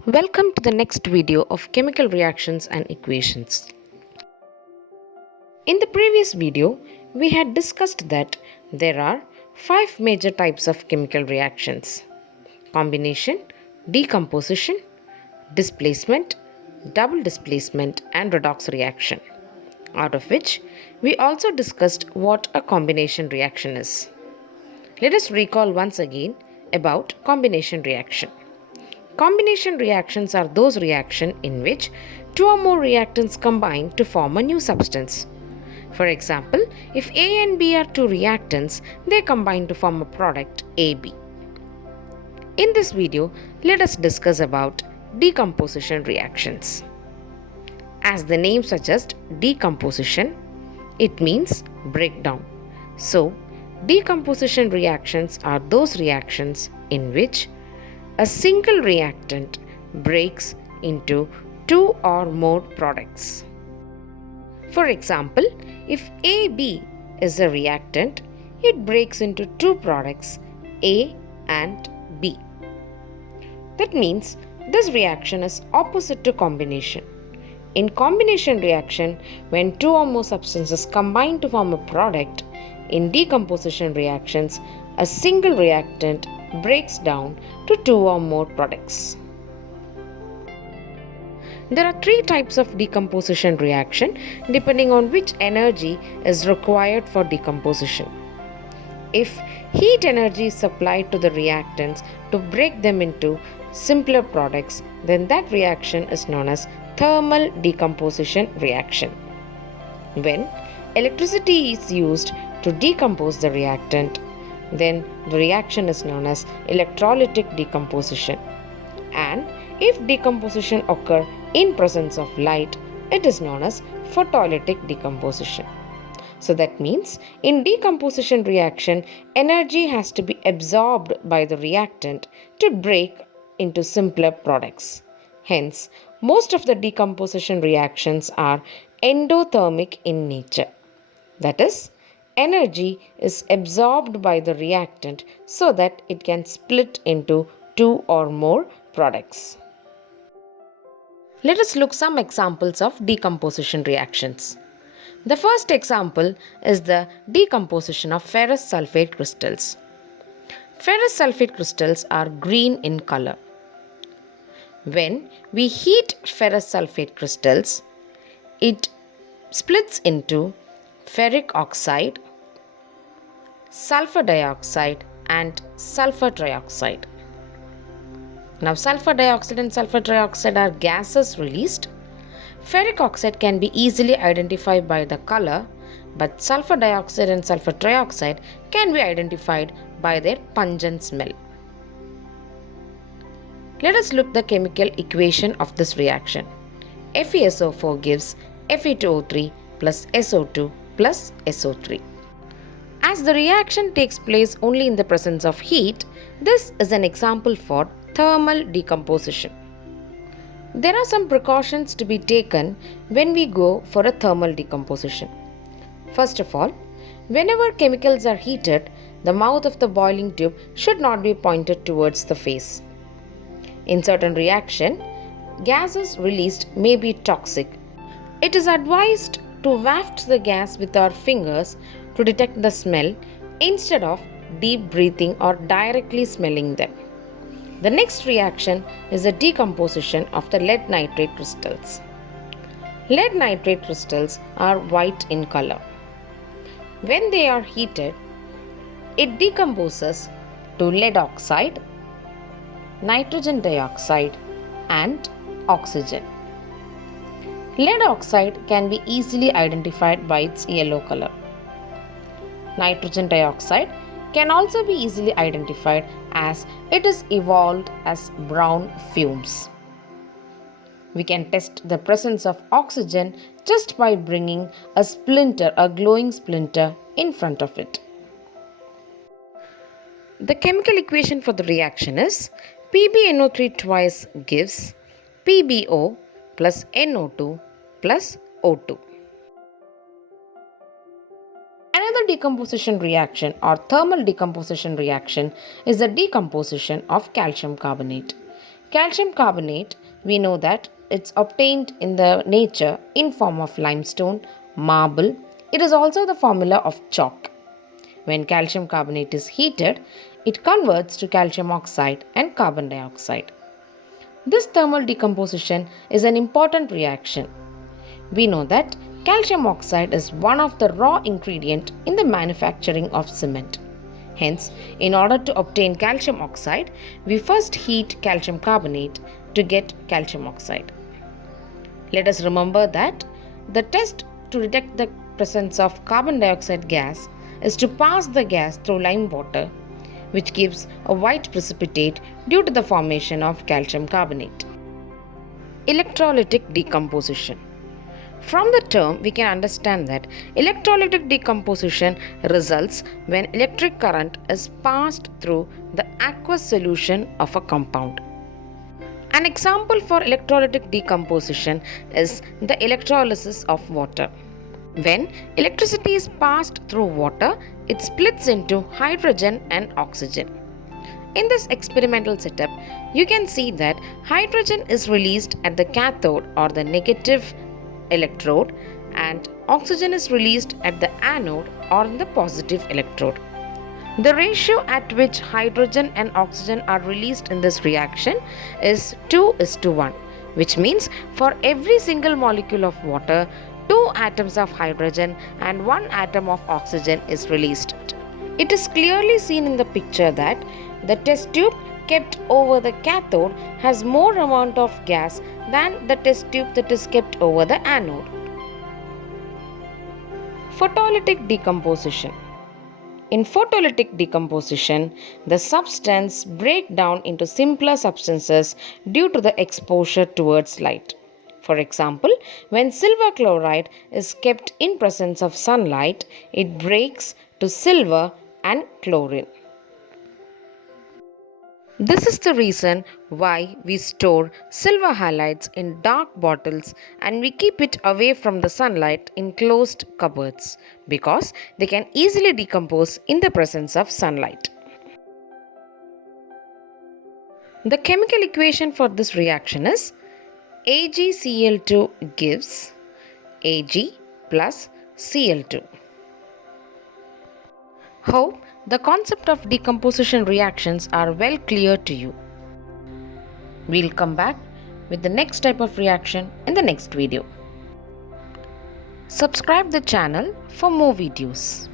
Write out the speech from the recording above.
Welcome to the next video of chemical reactions and equations. In the previous video, we had discussed that there are 5 major types of chemical reactions: combination, decomposition, displacement, double displacement, and redox reaction, out of which we also discussed what a combination reaction is. Let us recall once again about combination reaction. Combination reactions are those reactions in which two or more reactants combine to form a new substance. For example, if A and B are two reactants, they combine to form a product AB. In this video, let us discuss about decomposition reactions. As the name suggests, decomposition, it means breakdown. So, decomposition reactions are those reactions in which a single reactant breaks into two or more products. For example, if AB is a reactant, it breaks into two products A and B. That means this reaction is opposite to combination. In combination reaction, when two or more substances combine to form a product, in decomposition reactions, a single reactant breaks down to two or more products. There are 3 types of decomposition reaction depending on which energy is required for decomposition. If heat energy is supplied to the reactants to break them into simpler products, then that reaction is known as thermal decomposition reaction. When electricity is used to decompose the reactant, then the reaction is known as electrolytic decomposition. And if decomposition occurs in presence of light, it is known as photolytic decomposition. So that means in decomposition reaction, energy has to be absorbed by the reactant to break into simpler products. Hence, most of the decomposition reactions are endothermic in nature. That is, energy is absorbed by the reactant so that it can split into two or more products. Let us look some examples of decomposition reactions. The first example is the decomposition of ferrous sulfate crystals. Ferrous sulfate crystals are green in color. When we heat ferrous sulfate crystals, it splits into ferric oxide, sulfur dioxide, and sulfur trioxide. Now, sulfur dioxide and sulfur trioxide are gases released. Ferric oxide can be easily identified by the color, but sulfur dioxide and sulfur trioxide can be identified by their pungent smell. Let us look at the chemical equation of this reaction. FeSO4 gives Fe2O3 plus SO2 plus SO3. As the reaction takes place only in the presence of heat, this is an example for thermal decomposition. There are some precautions to be taken when we go for a thermal decomposition. First of all, whenever chemicals are heated, the mouth of the boiling tube should not be pointed towards the face. In certain reaction, gases released may be toxic. It is advised to waft the gas with our fingers to detect the smell instead of deep breathing or directly smelling them. The next reaction is the decomposition of the lead nitrate crystals. Lead nitrate crystals are white in color. When they are heated, it decomposes to lead oxide, nitrogen dioxide, and oxygen. Lead oxide can be easily identified by its yellow color. Nitrogen dioxide can also be easily identified as it is evolved as brown fumes. We can test the presence of oxygen just by bringing a glowing splinter in front of it. The chemical equation for the reaction is PbNO3 twice gives PbO plus NO2 plus O2. Another decomposition reaction or thermal decomposition reaction is the decomposition of calcium carbonate. Calcium carbonate, we know that it's obtained in the nature in form of limestone, marble. It is also the formula of chalk. When calcium carbonate is heated, it converts to calcium oxide and carbon dioxide. This thermal decomposition is an important reaction. We know that calcium oxide is one of the raw ingredients in the manufacturing of cement. Hence, in order to obtain calcium oxide, we first heat calcium carbonate to get calcium oxide. Let us remember that the test to detect the presence of carbon dioxide gas is to pass the gas through lime water, which gives a white precipitate due to the formation of calcium carbonate. Electrolytic decomposition. From the term, we can understand that electrolytic decomposition results when electric current is passed through the aqueous solution of a compound. An example for electrolytic decomposition is the electrolysis of water. When electricity is passed through water, it splits into hydrogen and oxygen. In this experimental setup, you can see that hydrogen is released at the cathode or the negative electrode and oxygen is released at the anode or the positive electrode. The ratio at which hydrogen and oxygen are released in this reaction is 2:1, which means for every single molecule of water, 2 atoms of hydrogen and 1 atom of oxygen is released. It is clearly seen in the picture that the test tube kept over the cathode has more amount of gas than the test tube that is kept over the anode. Photolytic decomposition. In photolytic decomposition, the substance break down into simpler substances due to the exposure towards light. For example, when silver chloride is kept in presence of sunlight, it breaks to silver and chlorine. This is the reason why we store silver halides in dark bottles and we keep it away from the sunlight in closed cupboards because they can easily decompose in the presence of sunlight. The chemical equation for this reaction is AgCl2 gives Ag plus Cl2. Hope the concept of decomposition reactions are well clear to you. We'll come back with the next type of reaction in the next video. Subscribe the channel for more videos.